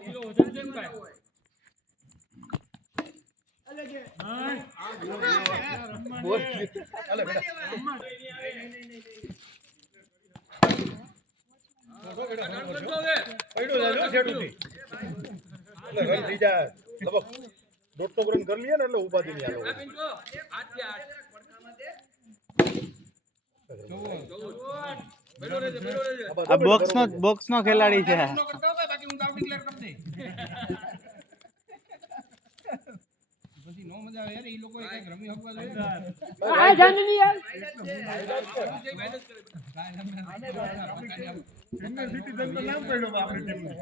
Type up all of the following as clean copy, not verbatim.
Kilo વજન છે ભાઈ અલે જે બોલ અલે બેટા પડ્યો જાજો છેડુથી એટલે રન થઈ જાય લબક દોઢસો રન કરી લીએ ને એટલે ઉપાધી નહીં આલો આ બોક્સ નો ખેલાડી છે બાકી હું તો આઉટ ડિક્લેર કરી દે પછી નો મજા આવે યાર ઈ લોકો એક રમી હકવા જોઈએ આ જાનની યાર સિનિયર સિટીઝન નું નામ પડ્યું આપણી ટીમ નું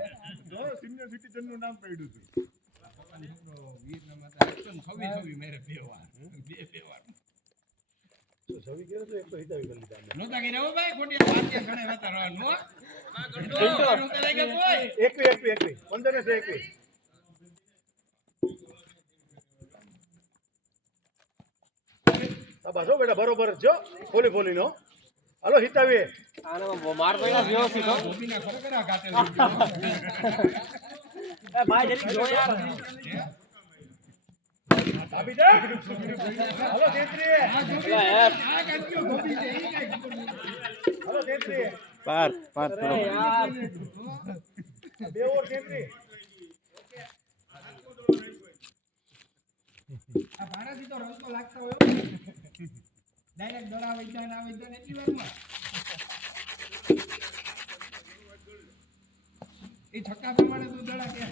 જો સિનિયર સિટીઝન નું નામ પડ્યું છે વીર ના માતા એકદમ છવી મેરે બે વાર છવી ગયો તો એક તો હિતાવી કરી લીધા નોતા કે રેવો ભાઈ ખોટી પાર્ટી ઘણે વાતા રહો નો માં ગણતો નોતા લાગે કોઈ 21 15 ને 21 બસ હો બેટા બરોબર જો ફોલી નો હાલો હિતાવી આનો માર પડ્યા વ્યવસ્થિત હો ગોપીના ખરેખર ગાતે એ ભાઈ જરી જો યાર આપી દે હાલો તેત્રી આ ગાત્યો ગોપી છે ઈ કઈ ખબર નથી હાલો તેત્રી પાર કરો યાર બે ઓવર તેત્રી આ ભાડાથી તો રસ્તો લાગતો હોય ડાયરેક્ટ દડા વૈજાન આવે છે એટલી વારમાં એ છક્કા પ્રમાણે તું દડા કે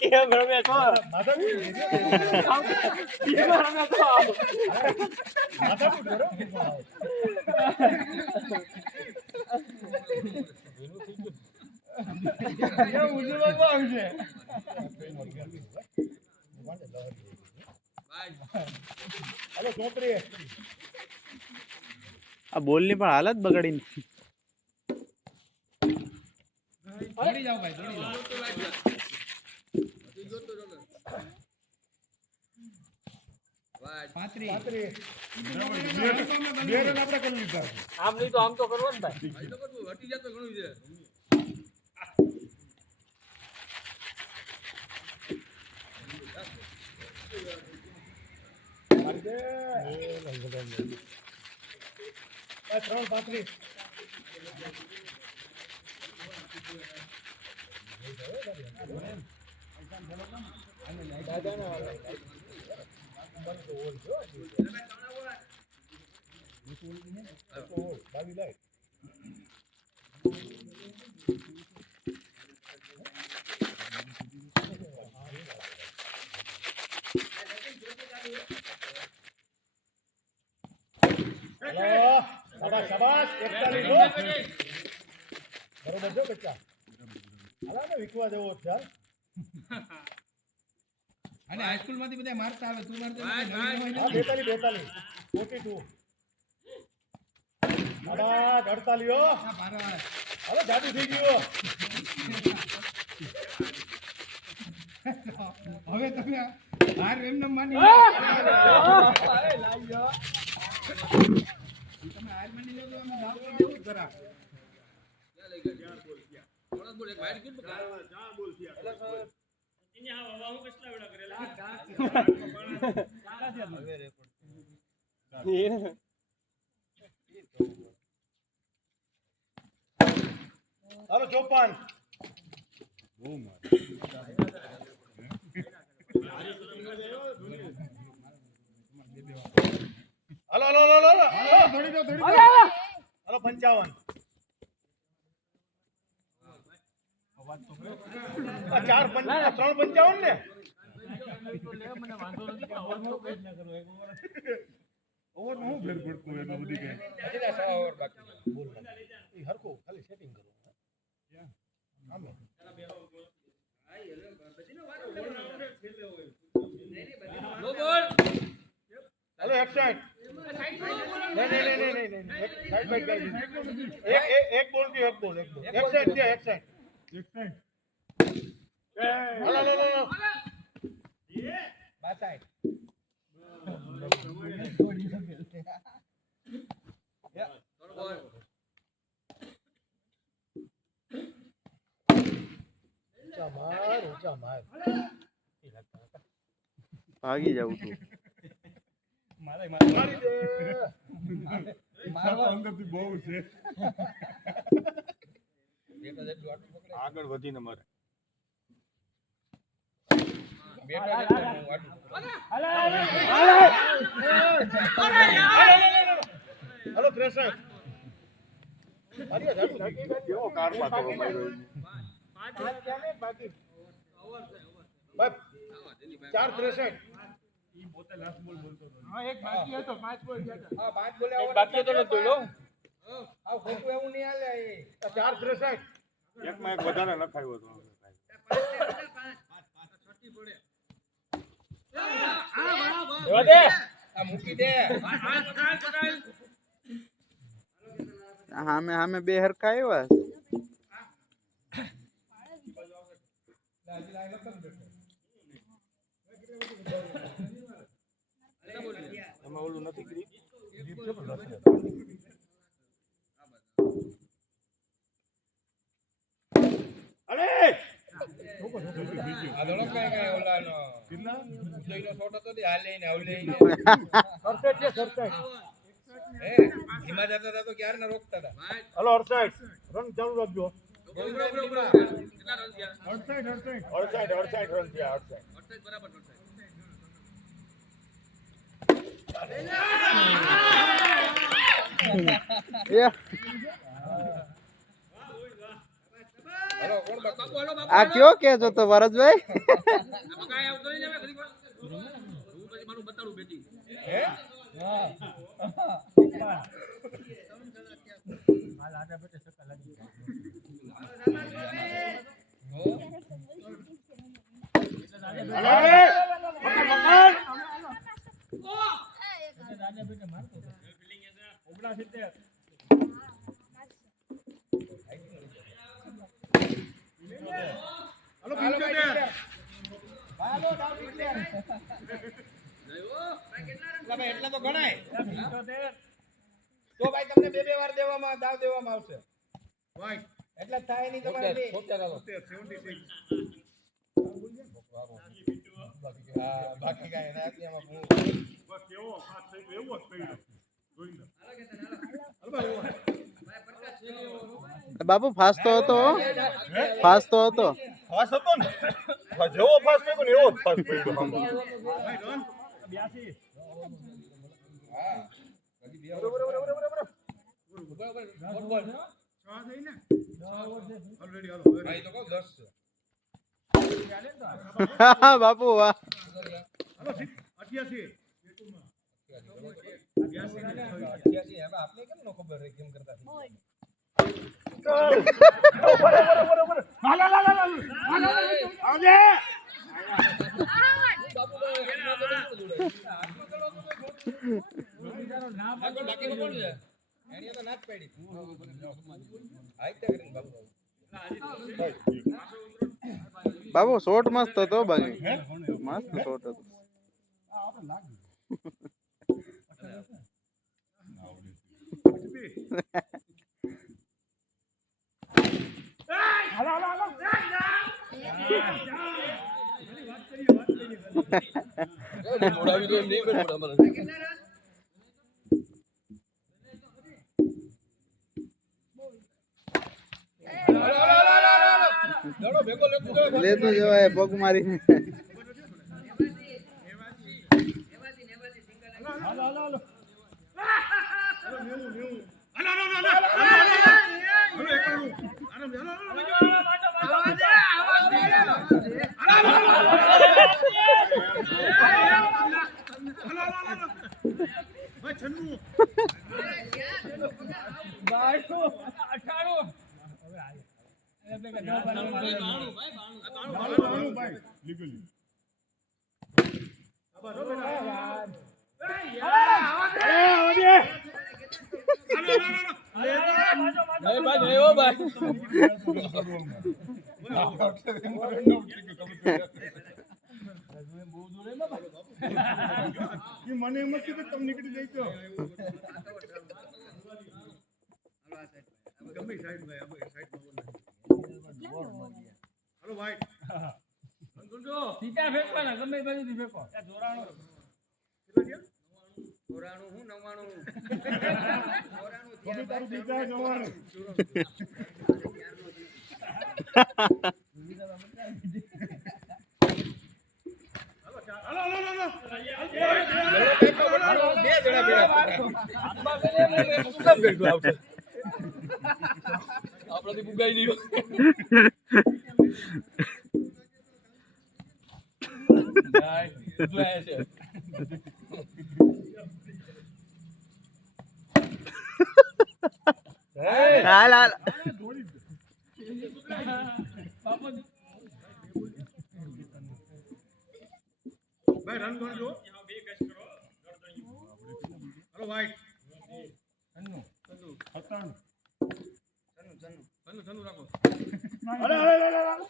કેમ રમે છો માથા કેમ રમે છો માથા કરો એ ઉજળો કો આવશે હાલો છોકરી આ બોલ ની પણ હાલત બગાડી દોડી જાવ ભાઈ દોડી જાવ પાત્રી બે રન આપણે કરી લીધા આમ નહીં તો આમ તો કરવો ને ભાઈ હટી જતો ઘણું છે ત્રણ પાંત્રીસ શાબાશ 41 બરોબર જો બચ્ચા હાલા ને વિકવા જેવો છે અને હાઈસ્કૂલ માંથી બધા મારતા આવે તું મારતો 42 42 શાબાશ 48 હો હવે જાદુ થઈ ગયો હવે તમે હાર એમને માની તમે હાર માની લો તો અમે દાવ કેવું કરા ક્યાં લઈ ગયા બોલ ક્યાં થોડા બોલ એક વાઈડ કેમ જા બોલ ક્યાં એટલે સર ઇને હા વાહુ કેટલા વેળા કરેલા હવે રે પણ હાલો 54 બહુ માર હાલો થોડી દો હાલો 55 ચાર 3 55 ને ઓવર નું ફેર પડતું એટલું બધી કે હજી 6 ઓવર બાકી બોલ ઈ હરકો ખાલી સેટિંગ કરો આમે નો બોલ हेलो 61 नहीं साइड बाइट एक बोल दियो एक बोल 61 दिया 61 हेलो ये बात है ભાગી જાઉં તું. મારી દે મારવા અંદરથી બહુ છે આગળ વધીને મારે હાલો પ્રેશર અરે જાડુ કેવો કાર પાછો માર્યો બાકી ભાઈ 4 63 ઈ પોતે લાસ્ટ બોલ બોલતો હતો હા એક બાકી હતો 5 બોલ ગયા હતા હા 5 બોલે બાકી હતો ને તું લો આ ખોટું એવું નહીં હાલે એ 4 63 એકમાં એક વધારે લખાયો હતો આ મૂકી દે હામે હામે બે હરખા આવ્યા એમાં ઓલું નથી કરી દીપ છે પણ નથી અરે આ દોડો કઈ ઓલાનો કેટલા ઉદયનો શોટ હતો તે હાલે ને આવલે ને પરફેક્ટ છે સરસાઈ હે ધીમા જતા તો ક્યારે ના રોકતા હતા હાલો અડસાઈડ રન ચાલુ રાખજો કેટલા રન થયા અડસાઈડ રન થયા અડસાઈડ બરાબર આ કયો કે છો તો વરદભાઈ એટલા તો ગણાય તો ભાઈ તમને બે વાર દેવામાં દાવ દેવામાં આવશે વાઈટ એટલે થાય નહીં તમારે 70 બાકી કાંઈ નથી એમાં હું કેવો ફાસ્ટ થઈ ગયો એવો જ પડ્યો જોઈ લો બાબુ ફાસ્ટ તો હતો ફાસ્ટ તો હતો ફાસ્ટ હતો ને જેવો ફાસ્ટ પડ્યો ને એવો જ ફાસ્ટ પડ્યો ભાઈ રન 82 હા બરોબર બોલ 6 થઈ ને 6 ઓલરેડી હાલો ભાઈ તો કહો 10 છે બાપુ વાહ હાલો 88 આપને કેમ નો ખબર રે કેમ કરતા બરોબર આવજે બાકી કોણ છે એની તો નાચ પડી આઈતા કરીને બાબુ શોટ મસ્ત હતો બાકી મસ્ત શોટ હતો મોડાવી તો નહીં પણ મોડા લેતો જવાય પગ મારીને મને એમ જ કે તમે નીકળી જઈ તો ગમે સાઈડ ભાઈ આપણે સાઈડ માં હાલો ભાઈ ગુંડો સીધા ફેંકવાના ગમે એ બાજુથી ફેંકો આ જોરાણો ચોરાણું હું 99 ચોરાણું કભી તારું દીકરા જોવાનું. હાલો, હાલો, હાલો. બે જણા ભેગા આપણાથી બુગાઈ દીધો હાલ હાલ ભાઈ રન ગણજો. હાલો ભાઈ. 97. ચંદુ રાખો હાલો, હાલો, હાલો, હાલો.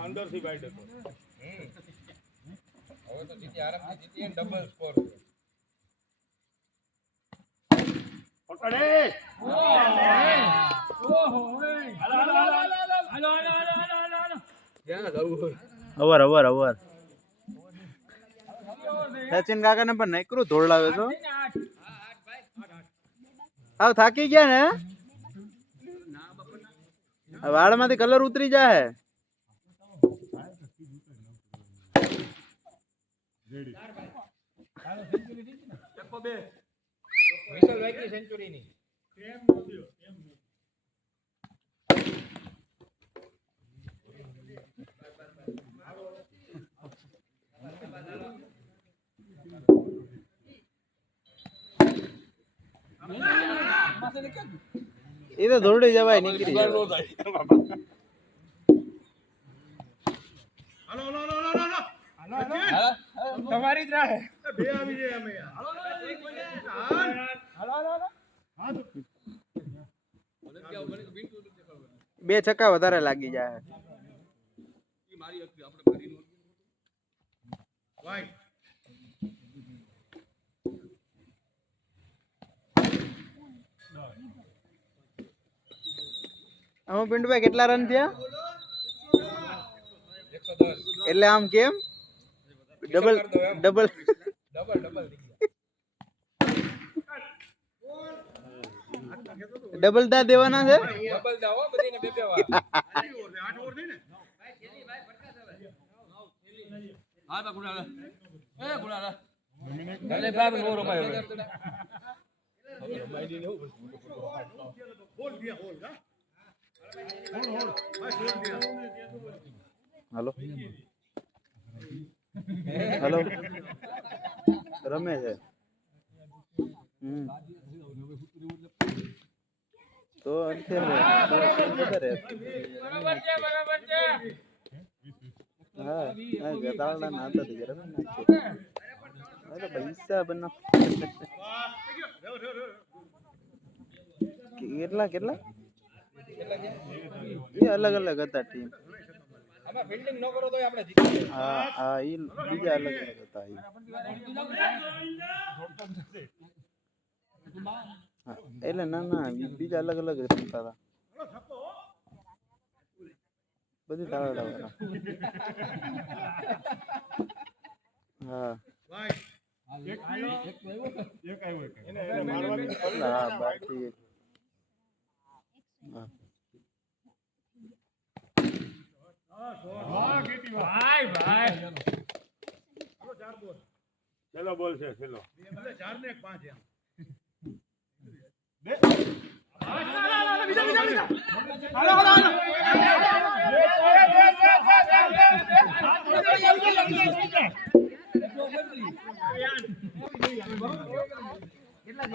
અંદરથી બાઈટ હતો. હવે તો જીતી આરામથી જીતી અને ડબલ સ્કોર પકડે. અવર અવર અવર સચિન કાકા ને પણ નકરું ધોળાવે છો આવ થાકી ગયા ને વાળ માંથી કલર ઉતરી જાય વિસલ વાગી સેન્ચુરી ની એ તો ધોરડી જવાય નીકળી જાય હાલો, હાલો, હાલો, હાલો, હાલો. તમારી જ રાહે બે આવી જાય અમે યાર. હાલો, હાલો, હાલો. હા તો બે છક્કા વધારે લાગી જાય મારી હતી આપણે મારી ભાઈ. આમાં પિન્ટુભાઈ કેટલા રન થયા 110 એટલે આમ કેમ ડબલ ડબલ ડબલ ડબલ થઈ ગયા ડબલ દા દેવાના છે ડબલ દાવો બધીને બે બે વાર 8 ઓવર થઈ ને. હા બા ગુણા એ ગુણા ભલે બાપ નો રમાય હવે હોલ દિયા, હોલ, હા. હોલ, હોલ. ભાઈ, હોલ દિયા. હાલો હાલો રમે છે તો અંતે બરાબર છે હા ગદાળના ના હતા દીકરા રમે નાખે અરે પૈસા બના કેટલા કેટલા એ અલગ અલગ હતા ટીમ આમાં ફિલ્ડિંગ ન કરો તોય આપણે જીતી હા હા એ બીજા અલગ અલગ હતા એ હા, એટલે ના ના બીજા અલગ અલગ રમતા હતા બધી તાળા વાળા હા ભાઈ. એક આવ્યો. એને મારવાની. હા બાકી હા હા, કેટી વાહ. ભાઈ ભાઈ હાલો, 4 બોલ. છેલ્લો બોલ છે, છેલ્લો. ભલે 4 ને 5 એમ. બે. કેટલા